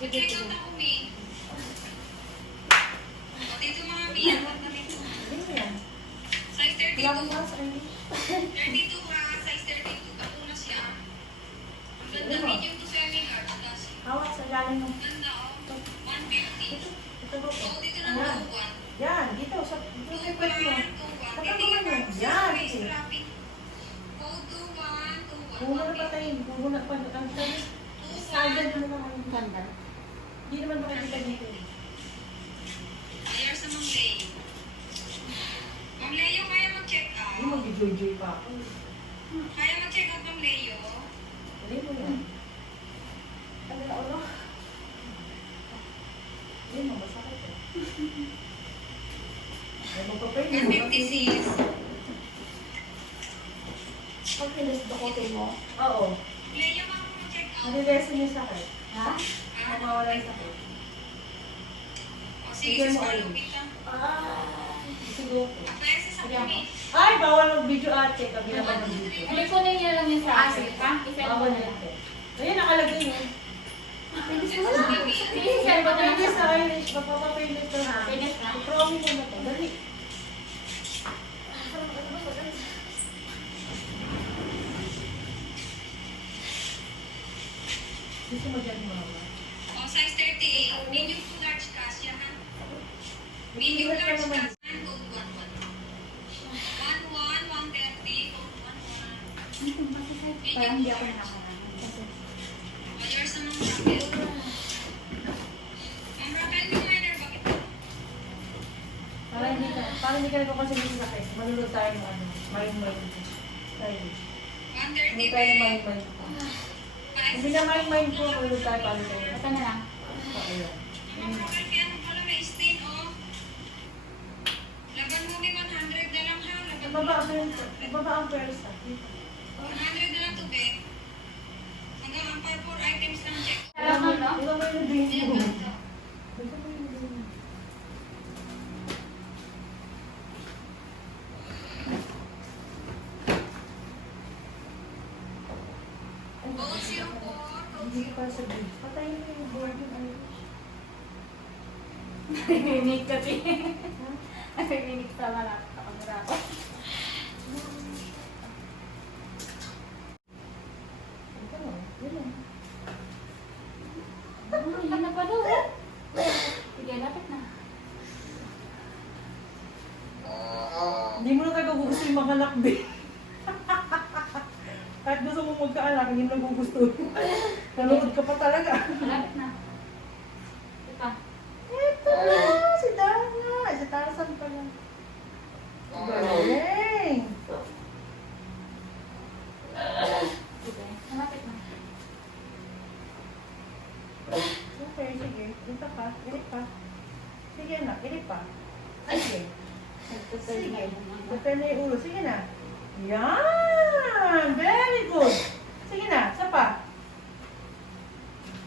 Sige, Check sige. out ako, Mi. O, dito mga Mi. Ang ganda nito. Hindi mo yan. Size Wala mo 32. ba sa hindi? 32 ha. Size 32. Ako na siya. Ang ganda. Medium to semi ka. Hawak sa lalim ng... Ganda, oh. 150. Ito ba? O, dito na Ayan. ang 1. Yan, dito. Sa dito kay pwede mo. Titingnan mo Yan, sa sige. space wrapping. Code 2121. Kung na patayin, kung na pa, ang sabi, standard mo naman yung ganda. Hindi naman makikita dito. Layers sa Ma'am Lay. Ma'am Leo, kaya mag-check Hindi out? mag-joy-joy pa ako. Kaya mag-check out, Ma'am Leo? Hindi mo yan. Ano na ulo? Hindi mo, masakit eh. Ay, magpapayin mo. 156. Pag pinustukotin mo. Oo. Leo, ma'am, mag-check out. Nalilesan yung sakit. Ha? Mawawala yung sakit. O, sige, Bigyan mo sis, oil. malupit ah. Siguro. Kaya sis, ako, Mi. Ay, bawal mag-video ate. Kabila pa mag-video. Ay, kunin niyo lang yun sa akin. Ha? I-send mo Bawal na yan. lang. Ayun, nakalagay yun. Sige, send mo na lang Pwede sa sa akin. Irish, magpapapainit ka na. Finish na? I-promise mo na to. Dali. Gusto mo dyan mama? O, size 38. Medium to large kasya, ha? Medium Medium large ka naman. kasya. Code 11. 130. Code 11. Parang hindi ako nakakarami. Kasi O, yours naman, Raquel. Ma'am Raquel, yung minor, bakit ba? Para hindi ka nagkakasalit sa sakit. Manunod tayo ng ano. Mind. Irish. 130 Manunod tayo ng pe. mind. Hindi na mind ko. Manunod tayo paano tayo. ito na lang. Ayan. Ma'am Raquel, kaya mo pala may stain, oh. Laban mo, may 100 na lang, ha? Laban mo. Ibaba ang pwersa. 100 na lang to, be. Hanggang ang 4 items lang check. Alam mo, no? Ito mo yung dream Ayan, mo. ganda. Ito mo yung dream mo. Code 04. Hindi ko pa sabihin. Patayin mo yung board yung Irish. Narinig kasi. Narinig sa malapit sa kamera ko. Ito mo. Yun lang. Yun na pala. Sige, lapit na. Hindi mo na tayo gusto yung mga lakbi. Kahit gusto mo magkaanak, hindi mo na gusto. Nanood ka pa talaga. Lapit na. Ito pa. Ito! Si Dana! Si Tarzan pa lang. Galing! Sige, malapit na. Okay, sige. Dito ka. Ilip pa. Sige na, ilip pa. Sige. Sige. Tutal na yung ulo. Sige na. Yan! Very good! Sige na, isa pa.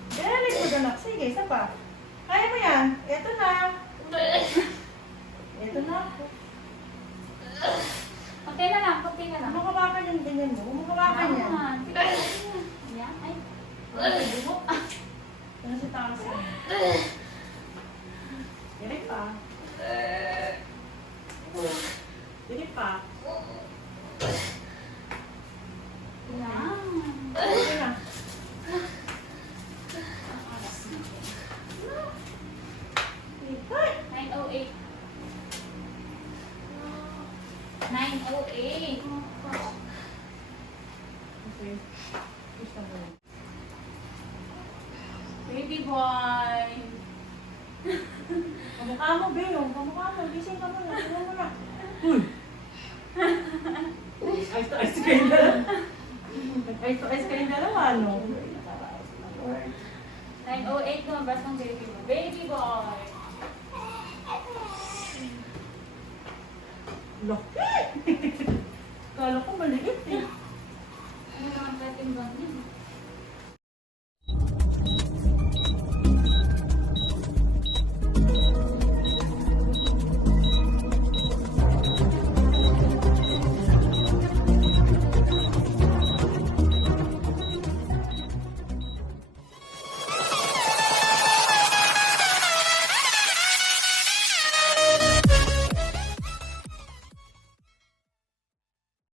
Very good, anak. Sige, isa pa. Kaya mo yan. Ito na. Ito na. Konti na lang, konti na lang. Makabakan yung ganyan mo. Makabakan yan. Yan, ay. Bumo. Ano si Tarzan? Ilip pa. Ilip pa. Yan. Sige na. Ang alas natin. Ay! 9:08. 9:08. Okay. Gusto mo yun. Baby boy. Kamukha mo, Beyong. Kamukha mo. Gising ka muna. Tignan mo na. Uy! Ice to ice kayo na. Ice to ice kayo na naman, no? 9:08 lumabas ng baby boy. Baby boy. Laki! Kala ko maliit eh. Ano naman pwedeng bang yun?